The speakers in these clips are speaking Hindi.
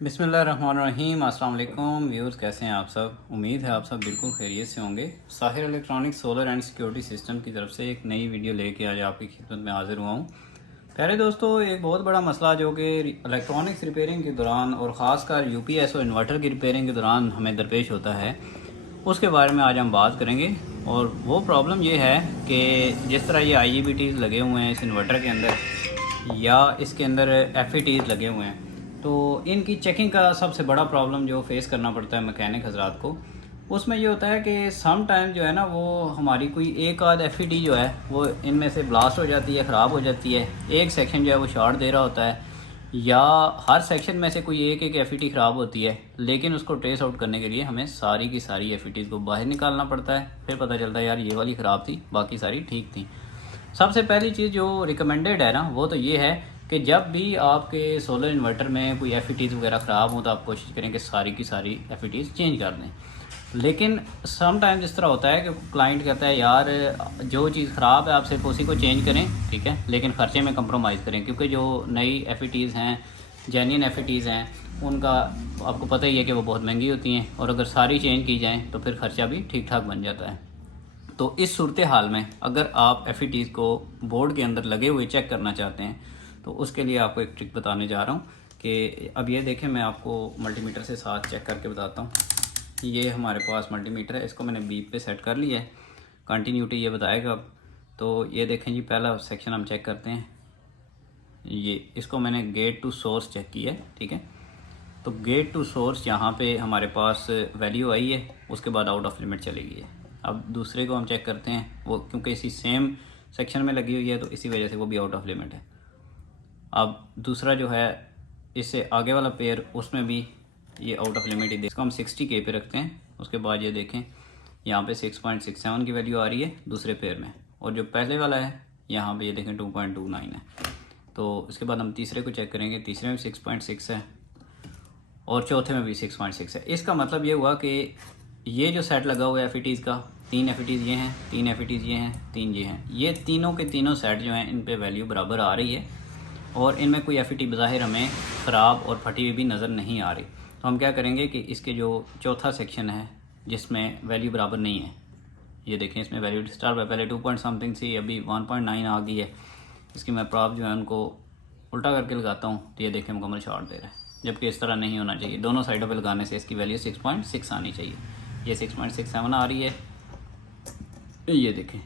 बिस्मिल्लाहिर्रहमानिर्रहीम। अस्सलाम वालेकुम व्यूअर्स, कैसे हैं आप सब। उम्मीद है आप सब बिल्कुल खैरियत से होंगे। Sahir electronic solar and security system की तरफ से एक नई वीडियो लेके आज आपकी खिदमत में हाजिर हुआ हूँ। प्यारे दोस्तों, एक बहुत बड़ा मसला जो कि इलेक्ट्रॉनिक्स रिपेयरिंग के दौरान और ख़ासकर यूपीएस और इन्वर्टर की रिपेयरिंग के दौरान हमें दरपेश होता है, उसके बारे में आज हम बात करेंगे। और वो प्रॉब्लम ये है कि जिस तरह ये IGBTs लगे हुए हैं इस इन्वर्टर के अंदर या इसके अंदर FETs लगे हुए हैं, तो इनकी चेकिंग का सबसे बड़ा प्रॉब्लम जो फेस करना पड़ता है मैकेनिक हजरात को, उसमें ये होता है कि सम टाइम जो है ना, वो हमारी कोई एक आध FET जो है वो इनमें से ब्लास्ट हो जाती है, ख़राब हो जाती है। एक सेक्शन जो है वो शॉर्ट दे रहा होता है, या हर सेक्शन में से कोई एक FET ख़राब होती है। लेकिन उसको ट्रेस आउट करने के लिए हमें सारी की सारी FETs को बाहर निकालना पड़ता है। फिर पता चलता है यार ये वाली ख़राब थी, बाकी सारी ठीक थी। सबसे पहली चीज़ जो रिकमेंडेड है ना, वो तो ये है कि जब भी आपके सोलर इन्वर्टर में कोई FETs वगैरह ख़राब हो तो आप कोशिश करें कि सारी की सारी FETs चेंज कर दें। लेकिन सम टाइम इस तरह होता है कि क्लाइंट कहता है यार जो चीज़ ख़राब है आप सिर्फ उसी को चेंज करें, ठीक है, लेकिन ख़र्चे में कंप्रोमाइज़ करें, क्योंकि जो नई FETs हैं, जेन्युइन FETs हैं, उनका आपको पता ही है कि वो बहुत महंगी होती हैं, और अगर सारी चेंज की जाएँ तो फिर ख़र्चा भी ठीक ठाक बन जाता है। तो इस सूरत हाल में अगर आप FETs को बोर्ड के अंदर लगे हुए चेक करना चाहते हैं, तो उसके लिए आपको एक ट्रिक बताने जा रहा हूँ कि अब ये देखें, मैं आपको मल्टीमीटर से साथ चेक करके बताता हूँ। ये हमारे पास मल्टीमीटर है, इसको मैंने बीप पे सेट कर लिया है, कंटिन्यूटी ये बताएगा अब। तो ये देखें जी, पहला सेक्शन हम चेक करते हैं। ये इसको मैंने गेट टू सोर्स चेक किया है, ठीक है। तो गेट टू सोर्स यहाँ पे हमारे पास वैल्यू आई है, उसके बाद आउट ऑफ लिमिट चली गई है। अब दूसरे को हम चेक करते हैं, वो क्योंकि इसी सेम सेक्शन में लगी हुई है तो इसी वजह से वो भी आउट ऑफ लिमिट है। अब दूसरा जो है इससे आगे वाला पेयर, उसमें भी ये आउट ऑफ लिमिट ही इसको हम 60K पे रखते हैं। उसके बाद ये देखें, यहाँ पे 6.67 की वैल्यू आ रही है दूसरे पेयर में, और जो पहले वाला है यहाँ पे ये देखें 2.29 है। तो इसके बाद हम तीसरे को चेक करेंगे, तीसरे में 6.6 है और चौथे में भी 6.6 है। इसका मतलब ये हुआ कि ये जो सेट लगा हुआ है FETs का, 3 FETs ये हैं, 3 FETs ये हैं, 3 ये हैं, ये तीनों के तीनों सेट जो हैं इन पे वैल्यू बराबर आ रही है, और इनमें कोई FET बज़ाहिर हमें ख़राब और फटी हुई भी नज़र नहीं आ रही। तो हम क्या करेंगे कि इसके जो चौथा सेक्शन है जिसमें वैल्यू बराबर नहीं है, ये देखें इसमें वैल्यू डिस्टर्ब है, पहले 2 पॉइंट समथिंग सी, अभी 1.9 आ गई है। इसकी मैं प्रॉप जो है उनको उल्टा करके लगाता हूँ तो ये देखें मुकम्मल शॉर्ट दे रहा है, जबकि इस तरह नहीं होना चाहिए। दोनों साइडों पे लगाने से इसकी वैल्यू 6.6 आनी चाहिए। ये 6.67 आ रही है, ये देखें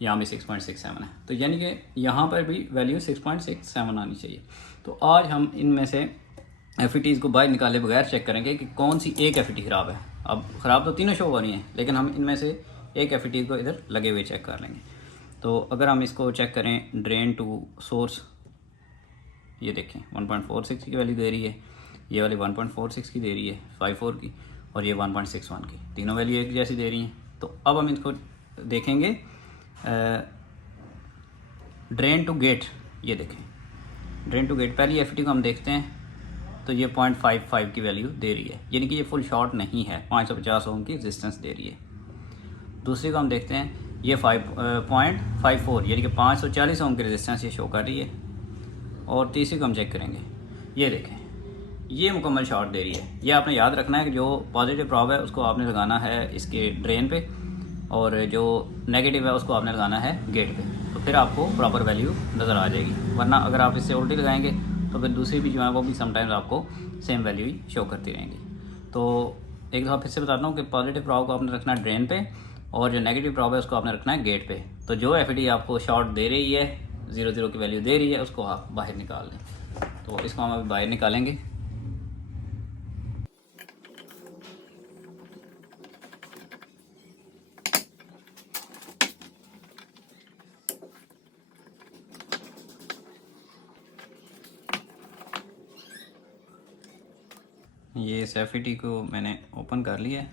यहाँ भी 6.67 है, तो यानी कि यहाँ पर भी वैल्यू 6.67 आनी चाहिए। तो आज हम इनमें से FETs को बाहर निकाले बगैर चेक करेंगे कि कौन सी एक FET ख़राब है। अब ख़राब तो तीनों शो हो रही हैं, लेकिन हम इनमें से एक FET को इधर लगे हुए चेक कर लेंगे। तो अगर हम इसको चेक करें ड्रेन टू सोर्स, ये देखें 1.46 की वैल्यू दे रही है, ये वाली 1.46 की दे रही है 54 की, और ये 1.61 की, तीनों वैल्यू एक जैसी दे रही हैं। तो अब हम इसको देखेंगे ड्रेन टू गेट। ये देखें ड्रेन टू गेट, पहली FET को हम देखते हैं तो ये 0.55 की वैल्यू दे रही है, यानी कि ये फुल शॉर्ट नहीं है, 550 ओम की रेजिस्टेंस दे रही है। दूसरी को हम देखते हैं, ये 5.54 यानी कि 540 ओम की रेजिस्टेंस ये शो कर रही है। और तीसरी को हम चेक करेंगे, ये देखें ये मुकम्मल शॉर्ट दे रही है। ये आपने याद रखना है कि जो पॉजिटिव प्रॉब है उसको आपने लगाना है इसके ड्रेन पे, और जो नेगेटिव है उसको आपने लगाना है गेट पे, तो फिर आपको प्रॉपर वैल्यू नज़र आ जाएगी। वरना अगर आप इससे उल्टी लगाएंगे तो फिर दूसरी भी जो है वो भी समटाइम्स आपको सेम वैल्यू ही शो करती रहेंगी। तो एक दफ़ा फिर से बताता हूँ कि पॉजिटिव प्रॉब को आपने रखना है ड्रेन पे, और जो नेगेटिव प्रॉब है उसको आपने रखना है गेट पे। तो जो FET आपको शॉर्ट दे रही है, 0 की वैल्यू दे रही है, उसको आप बाहर निकाल दें। तो इसको हम अभी बाहर निकालेंगे। ये इस FET को मैंने ओपन कर लिया है,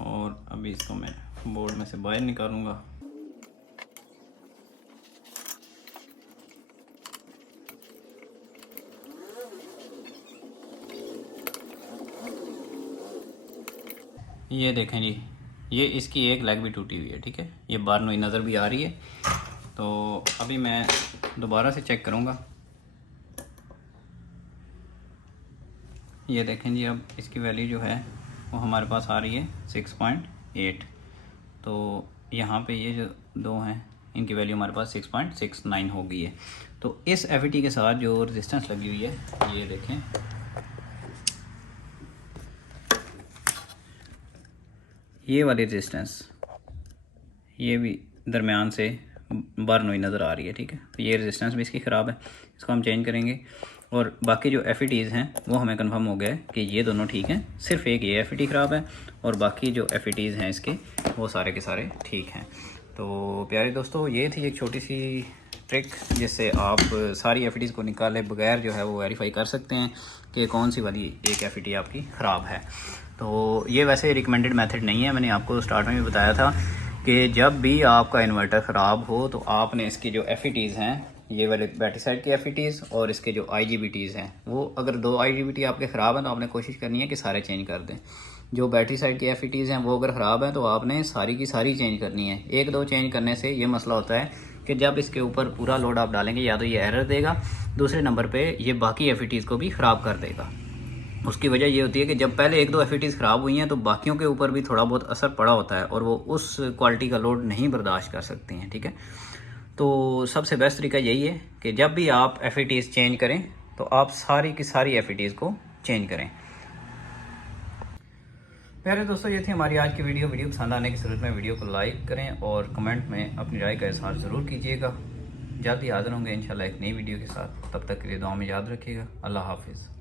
और अभी इसको मैं बोर्ड में से बाहर निकालूंगा। ये देखें जी, ये इसकी एक लेग भी टूटी हुई है, ठीक है, ये बाहर नई नज़र भी आ रही है। तो अभी मैं दोबारा से चेक करूँगा। ये देखें जी, अब इसकी वैल्यू जो है वो हमारे पास आ रही है 6.8। तो यहाँ पे ये जो दो हैं इनकी वैल्यू हमारे पास 6.69 हो गई है। तो इस FET के साथ जो रेजिस्टेंस लगी हुई है ये देखें, ये वाली रेजिस्टेंस ये भी दरमियान से बर्न हुई नज़र आ रही है, ठीक है। तो ये रेजिस्टेंस भी इसकी ख़राब है, इसको हम चेंज करेंगे। और बाकी जो FETs हैं वो हमें कंफर्म हो गया है कि ये दोनों ठीक हैं, सिर्फ एक ये FET ख़राब है और बाकी जो FETs हैं इसके वो सारे के सारे ठीक हैं। तो प्यारे दोस्तों, ये थी एक छोटी सी ट्रिक जिससे आप सारी FETs को निकाले बगैर जो है वो वेरीफाई कर सकते हैं कि कौन सी वाली एक FET आपकी ख़राब है। तो ये वैसे रिकमेंडेड मेथड नहीं है, मैंने आपको स्टार्ट में भी बताया था कि जब भी आपका इन्वर्टर ख़राब हो तो आपने इसकी जो FETs हैं, ये वाले बैटरी साइड की FETs और इसके जो IGBTs हैं, वो अगर 2 IGBT आपके ख़राब हैं तो आपने कोशिश करनी है कि सारे चेंज कर दें। जो बैटरी साइड की FETs हैं वो अगर ख़राब हैं तो आपने सारी की सारी चेंज करनी है। 1-2 चेंज करने से ये मसला होता है कि जब इसके ऊपर पूरा लोड आप डालेंगे या तो ये एरर देगा, दूसरे नंबर पर ये बाकी FETs को भी ख़राब कर देगा। उसकी वजह ये होती है कि जब पहले 1-2 FETs ख़राब हुई हैं तो बाकियों के ऊपर भी थोड़ा बहुत असर पड़ा होता है और वो उस क्वालिटी का लोड नहीं बर्दाश्त कर सकती हैं, ठीक है। तो सबसे बेस्ट तरीका यही है कि जब भी आप FETs चेंज करें तो आप सारी की सारी FETs को चेंज करें। प्यारे दोस्तों, ये थी हमारी आज की वीडियो पसंद आने की सूरत में वीडियो को लाइक करें और कमेंट में अपनी राय का इज़हार ज़रूर कीजिएगा। जल्दी हाज़िर होंगे इंशाल्लाह एक नई वीडियो के साथ। तब तक के लिए दुआ में याद रखिएगा। अल्लाह हाफिज़।